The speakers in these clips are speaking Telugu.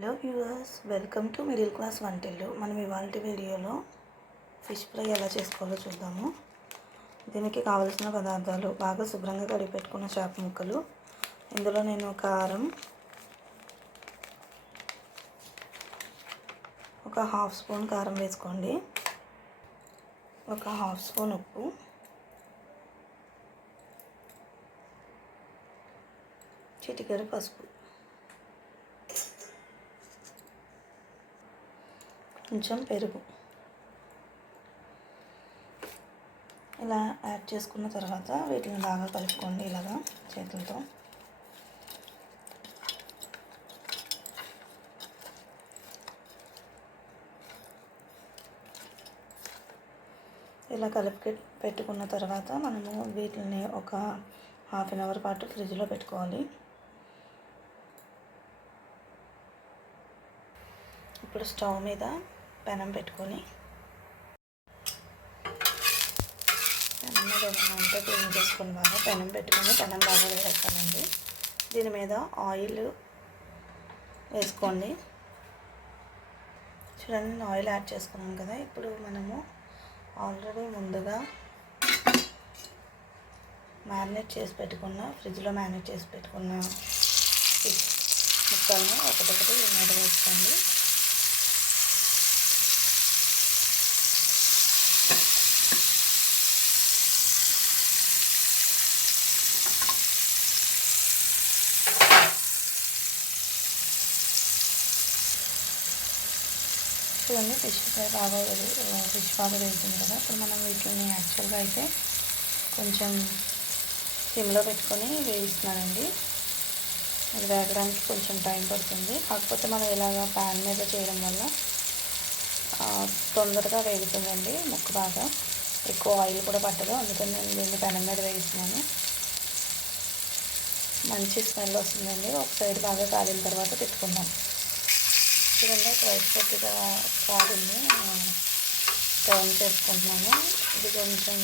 Hello viewers, welcome to middle class వంటిల్లు. మనం ఇవాళ వీడియోలో ఫిష్ ఫ్రై ఎలా చేసుకోవాలో చూద్దాము. దీనికి కావలసిన పదార్థాలు: బాగా శుభ్రంగా కడిగి పెట్టుకున్న చేప ముక్కలు, ఇందులో నేను కారం, ఒక హాఫ్ స్పూన్ కారం వేసుకోండి, ఒక హాఫ్ స్పూన్ ఉప్పు, చిటికెడు పసుపు, కొంచెం పెరుగు. ఇలా యాడ్ చేసుకున్న తర్వాత వీటిని బాగా కలుపుకోండి ఇలాగా చేతులతో. ఇలా కలిపి పెట్టుకున్న తర్వాత మనము వీటిని ఒక హాఫ్ అన్ అవర్ పాటు ఫ్రిడ్జ్లో పెట్టుకోవాలి. ఇప్పుడు స్టవ్ మీద పెనం పెట్టుకొని పెనం మీద అంతా క్లీన్ చేసుకొని బాగా పెనం పెట్టుకొని పెనం బాగా వేడెక్కాలండి. దీని మీద ఆయిల్ వేసుకోండి. చూడండి, ఆయిల్ యాడ్ చేసుకున్నాం కదా. ఇప్పుడు మనము ఆల్రెడీ ముందుగా ఫ్రిడ్జ్లో మ్యారినేట్ చేసి పెట్టుకున్న ఫిష్ ముక్కల్ని ఒకటొకటి మీద వేసుకోండి. చూడండి, ఫిష్ బాగా వేగుతుంది కదా. ఇప్పుడు మనం వీటిని యాక్చువల్గా అయితే కొంచెం సిమ్లో పెట్టుకొని వేయిస్తున్నానండి. అది వేగడానికి కొంచెం టైం పడుతుంది. కాకపోతే మనం ఇలాగ ప్యాన్ మీద చేయడం వల్ల తొందరగా వేగుతుందండి ముక్క. బాగా ఎక్కువ ఆయిల్ కూడా పట్టదు, అందుకని నేను దీన్ని పెనం మీద వేయిస్తున్నాను. మంచి స్మెల్ వస్తుందండి. ఒక సైడ్ బాగా కాలిన తర్వాత తిప్పుకుందాం. చూడండి, రైస్ కొద్దిగా కాలింది, టర్న్ చేసుకుంటున్నాను. ఇది కొంచెం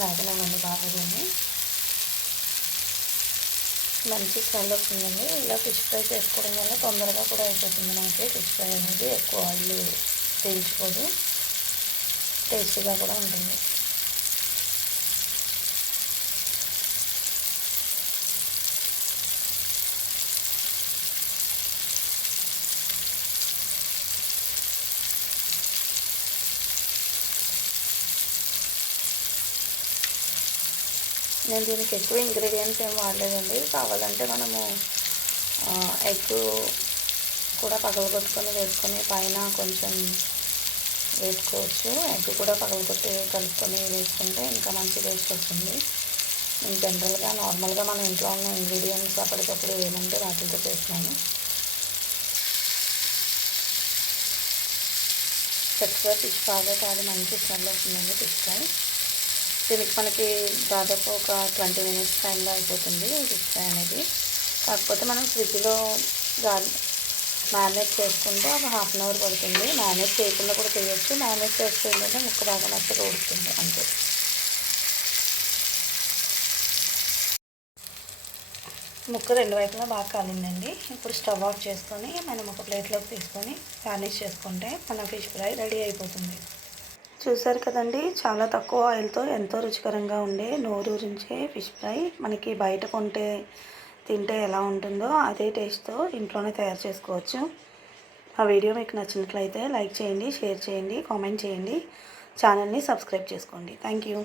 వేగనివ్వండి. బాగా దీన్ని మంచి స్మెల్ వస్తుందండి. ఇలా ఫిష్ ఫ్రై చేసుకోవడం వల్ల తొందరగా కూడా అయిపోతుంది మనకి. ఫిష్ ఫ్రై అనేది ఎక్కువ ఆయిల్ పీల్చుకోదు, టేస్టీగా కూడా ఉంటుంది. నేను దీనికి ఎక్కువ ఇంగ్రీడియంట్స్ ఏం వాడలేదండి. కావాలంటే మనము ఎగ్ కూడా పగలగొట్టుకొని వేసుకొని పైన కొంచెం వేసుకోవచ్చు. ఎగ్ కూడా పగలగొట్టి కలుపుకొని వేసుకుంటే ఇంకా మంచి టేస్ట్ వస్తుంది. నేను జనరల్గా నార్మల్గా మన ఇంట్లో ఉన్న ఇంగ్రీడియంట్స్ అప్పటికప్పుడు ఏమంటే వాటితో చేస్తున్నాను. చక్కగా ఫిష్ బాగా కాదు, మంచి స్మెల్ వస్తుందండి ఫిష్ ఫ్రై. దీనికి మనకి దాదాపు ఒక 20 మినిట్స్ టైంలో అయిపోతుంది ఫిష్ ఫ్రై అనేది. కాకపోతే మనం ఫ్రిడ్జ్లో మ్యారినేట్ చేసుకుంటే ఒక హాఫ్ అన్ అవర్ పడుతుంది. మ్యారినేట్ చేయకుండా కూడా చేయొచ్చు. మ్యారినేట్ చేస్తే ఏంటంటే ముక్క బాగా మెత్తగా ఉడుతుంది అంతే. ముక్క రెండు వైపులా బాగా కాలిందండి. ఇప్పుడు స్టవ్ ఆఫ్ చేసుకొని మనం ఒక ప్లేట్లోకి తీసుకొని గార్నిష్ చేసుకుంటే మన ఫిష్ ఫ్రై రెడీ అయిపోతుంది. చూసారు కదండి, చాలా తక్కువ ఆయిల్తో ఎంతో రుచికరంగా ఉండే నోరూరించే ఫిష్ ఫ్రై. మనకి బయట కొంటే తింటే ఎలా ఉంటుందో అదే టేస్ట్తో ఇంట్లోనే తయారు చేసుకోవచ్చు. ఆ వీడియో మీకు నచ్చినట్లయితే లైక్ చేయండి, షేర్ చేయండి, కామెంట్ చేయండి, ఛానల్ని సబ్స్క్రైబ్ చేసుకోండి. Thank you.